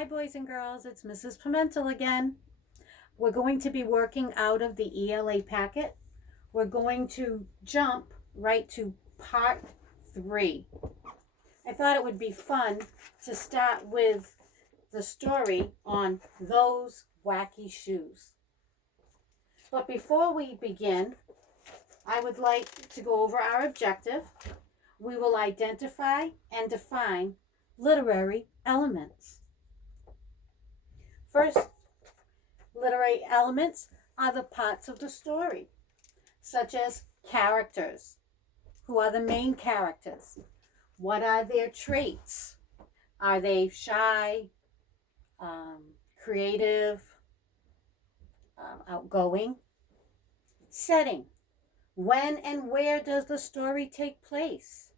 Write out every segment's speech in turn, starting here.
Hi boys and girls, it's Mrs. Pimentel again. We're going to be working out of the ELA packet. We're going to jump right to part 3. I thought it would be fun to start with the story on Those Wacky Shoes. But before we begin, I would like to go over our objective. We will identify and define literary elements. First, literary elements are the parts of the story, such as characters. Who are the main characters? What are their traits? Are they shy, creative, outgoing? Setting. When and where does the story take place?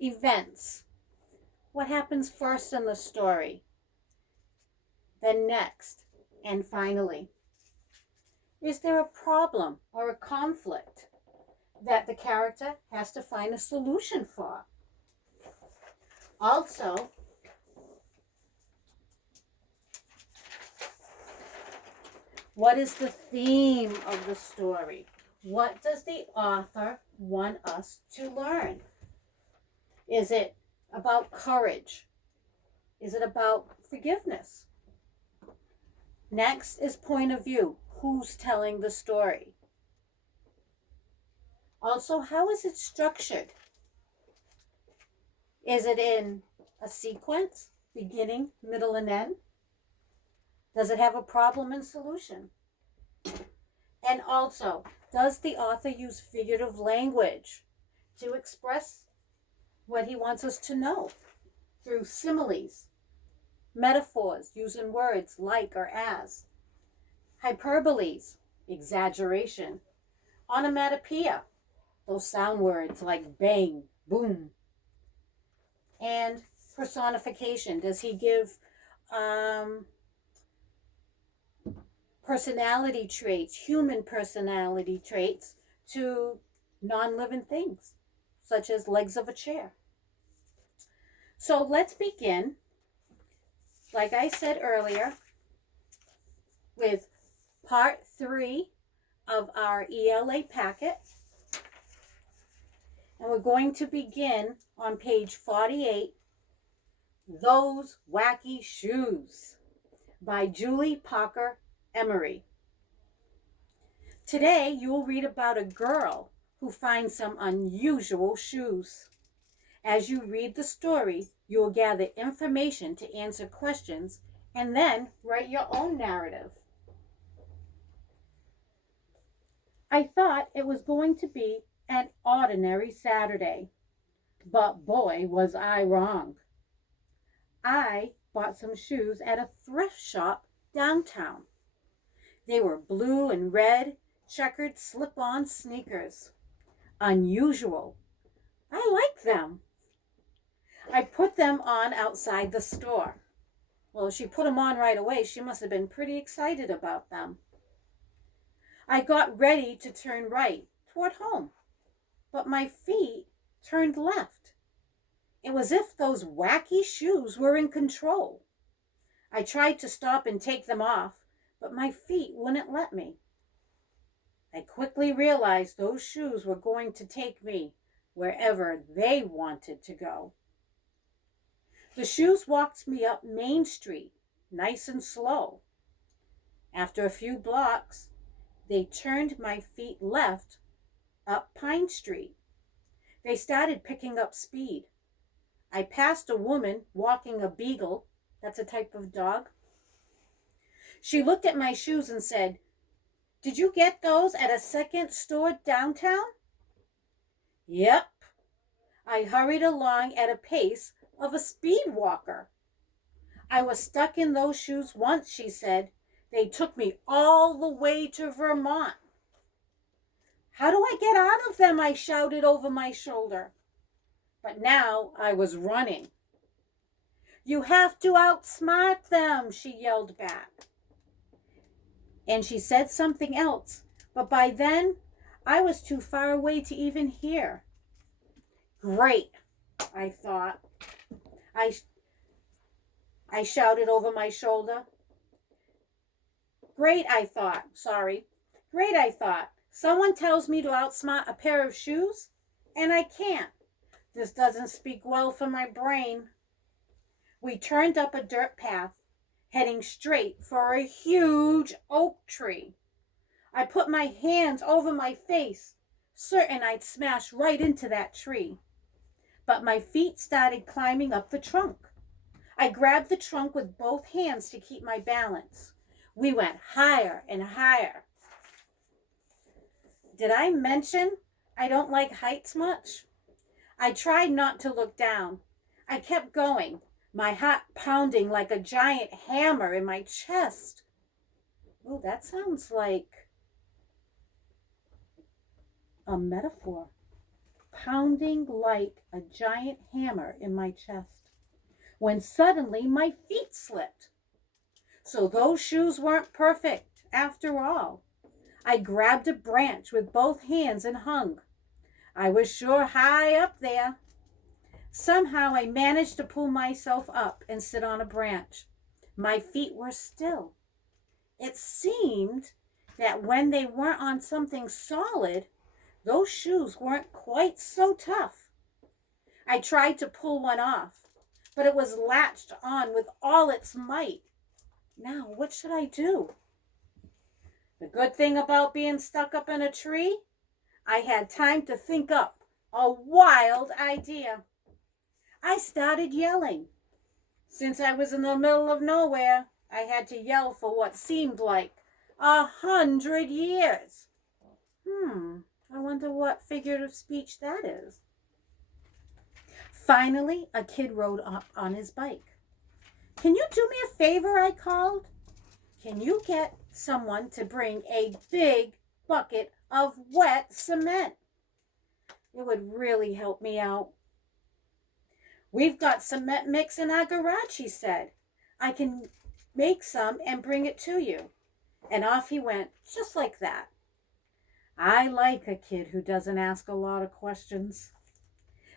Events. What happens first in the story? Then next, and finally, is there a problem or a conflict that the character has to find a solution for? Also, what is the theme of the story? What does the author want us to learn? Is it about courage? Is it about forgiveness? Next is point of view. Who's telling the story? Also, how is it structured? Is it in a sequence, beginning, middle, and end? Does it have a problem and solution? And also, does the author use figurative language to express what he wants us to know through similes, metaphors, using words like or as, hyperboles, exaggeration, onomatopoeia, those sound words like bang, boom, and personification. Does he give personality traits, human personality traits to non-living things, such as legs of a chair? So let's begin, like I said earlier, with part 3 of our ELA packet. And we're going to begin on page 48, Those Wacky Shoes by Julie Parker Emery. Today you will read about a girl who finds some unusual shoes. As you read the story, you will gather information to answer questions and then write your own narrative. I thought it was going to be an ordinary Saturday, but boy, was I wrong. I bought some shoes at a thrift shop downtown. They were blue and red, checkered slip-on sneakers. Unusual. I like them. I put them on outside the store. Well, she put them on right away. She must have been pretty excited about them. I got ready to turn right toward home, but my feet turned left. It was as if those wacky shoes were in control. I tried to stop and take them off, but my feet wouldn't let me. I quickly realized those shoes were going to take me wherever they wanted to go. The shoes walked me up Main Street, nice and slow. After a few blocks, they turned my feet left up Pine Street. They started picking up speed. I passed a woman walking a beagle. That's a type of dog. She looked at my shoes and said, "Did you get those at a second store downtown?" "Yep." I hurried along at a pace of a speed walker. "I was stuck in those shoes once," she said. "They took me all the way to Vermont." "How do I get out of them?" I shouted over my shoulder. But now I was running. "You have to outsmart them," she yelled back. And she said something else, but by then I was too far away to even hear. Great, I thought. I shouted over my shoulder. Great, I thought. Great, I thought. Someone tells me to outsmart a pair of shoes, and I can't. This doesn't speak well for my brain. We turned up a dirt path, heading straight for a huge oak tree. I put my hands over my face, certain I'd smash right into that tree. But my feet started climbing up the trunk. I grabbed the trunk with both hands to keep my balance. We went higher and higher. Did I mention I don't like heights much? I tried not to look down. I kept going, my heart pounding like a giant hammer in my chest. Oh, that sounds like a metaphor. Pounding like a giant hammer in my chest. When suddenly my feet slipped. So those shoes weren't perfect after all. I grabbed a branch with both hands and hung. I was sure high up there. Somehow I managed to pull myself up and sit on a branch. My feet were still. It seemed that when they weren't on something solid, those shoes weren't quite so tough. I tried to pull one off, but it was latched on with all its might. Now, what should I do? The good thing about being stuck up in a tree, I had time to think up a wild idea. I started yelling. Since I was in the middle of nowhere, I had to yell for what seemed like 100 years. I wonder what figure of speech that is. Finally, a kid rode up on his bike. Can you do me a favor, I called. Can you get someone to bring a big bucket of wet cement? It would really help me out. We've got cement mix in our garage, he said. I can make some and bring it to you. And off he went, just like that. I like a kid who doesn't ask a lot of questions.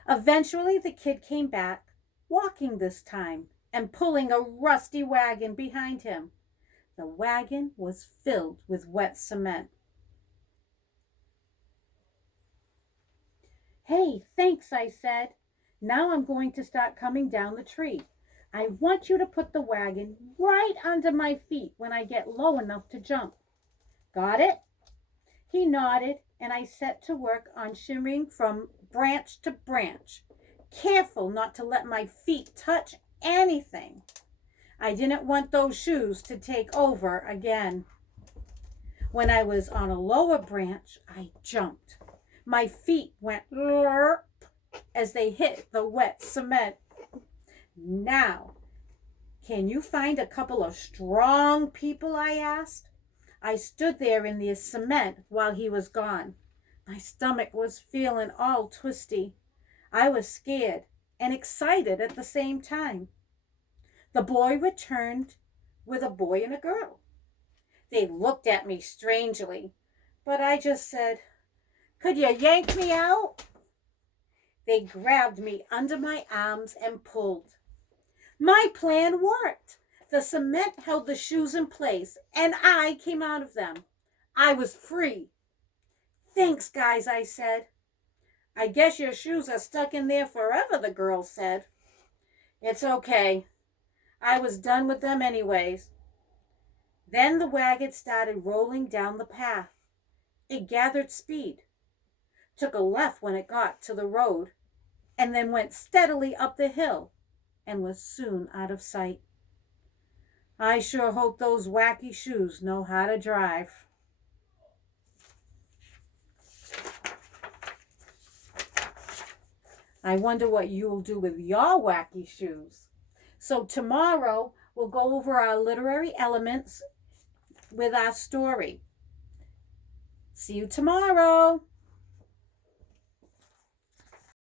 Eventually, the kid came back, walking this time, and pulling a rusty wagon behind him. The wagon was filled with wet cement. Hey, thanks, I said. Now I'm going to start coming down the tree. I want you to put the wagon right under my feet when I get low enough to jump. Got it? He nodded, and I set to work on shimmering from branch to branch, careful not to let my feet touch anything. I didn't want those shoes to take over again. When I was on a lower branch, I jumped. My feet went lurp as they hit the wet cement. Now, can you find a couple of strong people? I asked. I stood there in the cement while he was gone. My stomach was feeling all twisty. I was scared and excited at the same time. The boy returned with a boy and a girl. They looked at me strangely, but I just said, "Could you yank me out?" They grabbed me under my arms and pulled. My plan worked. The cement held the shoes in place, and I came out of them. I was free. "Thanks, guys," I said. "I guess your shoes are stuck in there forever," the girl said. "It's okay. I was done with them anyways." Then the wagon started rolling down the path. It gathered speed, took a left when it got to the road, and then went steadily up the hill and was soon out of sight. I sure hope those wacky shoes know how to drive. I wonder what you'll do with your wacky shoes. So tomorrow we'll go over our literary elements with our story. See you tomorrow.